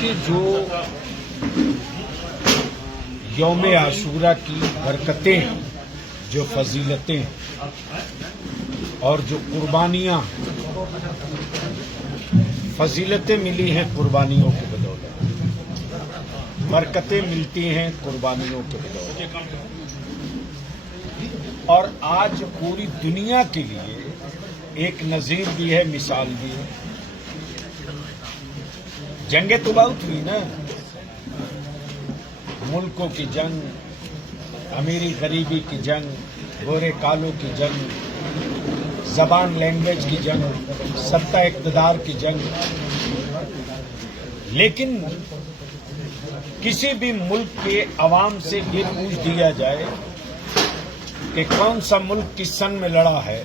देखिए, जो यौम आशूरा की बरकतें, जो फजीलतें और जो कुर्बानियाँ फजीलतें मिली हैं कुर्बानियों के बदौलत, बरकतें मिलती हैं कुर्बानियों के बदौलत, और आज पूरी दुनिया के लिए एक नज़ीर भी है, मिसाल भी है। जंगें तो बहुत हुई ना, मुल्कों की जंग, अमीरी गरीबी की जंग, गोरे कालों की जंग, जबान लैंग्वेज की जंग, सत्ता इक़्तिदार की जंग। लेकिन किसी भी मुल्क के अवाम से ये पूछ दिया जाए कि कौन सा मुल्क किस सन में लड़ा है,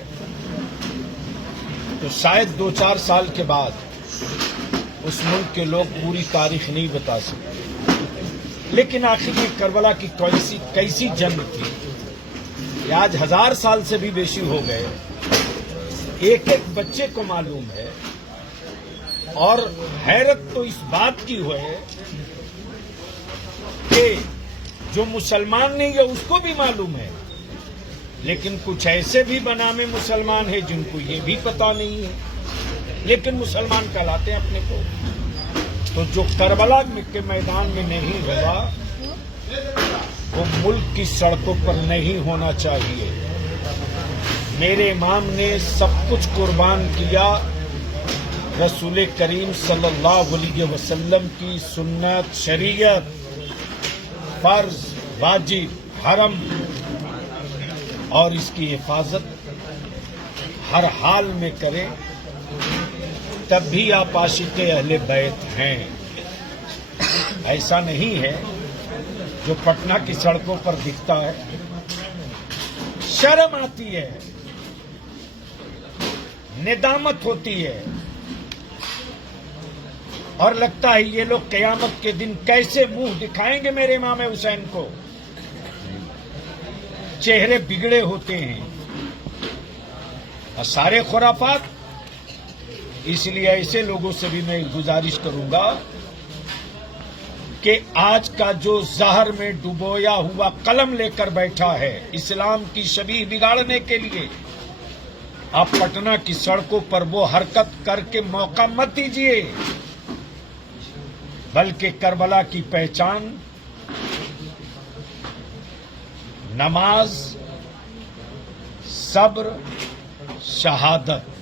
तो शायद 2-4 साल के बाद उस मुल्क के लोग पूरी तारीख नहीं बता सकते। लेकिन आखिर ये करबला की कैसी जंग थी, ये आज 1000 साल से भी बेशी हो गए, एक एक बच्चे को मालूम है। और हैरत तो इस बात की है कि जो मुसलमान नहीं है उसको भी मालूम है, लेकिन कुछ ऐसे भी बनामे मुसलमान हैं जिनको ये भी पता नहीं है, लेकिन मुसलमान कहलाते हैं अपने को। तो जो करबला के मैदान में नहीं हुआ वो मुल्क की सड़कों पर नहीं होना चाहिए। मेरे इमाम ने सब कुछ कुर्बान किया, रसूल करीम सल्लल्लाहु अलैहि वसल्लम की सुन्नत, शरीयत, फर्ज, वाजिब, हरम और इसकी हिफाजत हर हाल में करें, तब भी आप आशिक़े अहले बैत हैं। ऐसा नहीं है जो पटना की सड़कों पर दिखता है। शर्म आती है, निदामत होती है, और लगता है ये लोग क़यामत के दिन कैसे मुंह दिखाएंगे मेरे इमाम हुसैन को। चेहरे बिगड़े होते हैं और सारे खुराफात। इसलिए ऐसे लोगों से भी मैं गुजारिश करूंगा कि आज का जो जहर में डुबोया हुआ कलम लेकर बैठा है इस्लाम की शबीह बिगाड़ने के लिए, आप पटना की सड़कों पर वो हरकत करके मौका मत दीजिए, बल्कि करबला की पहचान नमाज, सब्र, शहादत।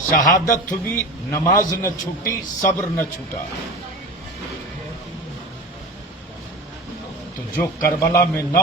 शहादत हुई, नमाज न छूटी, सब्र न छूटा। तो जो करबला में न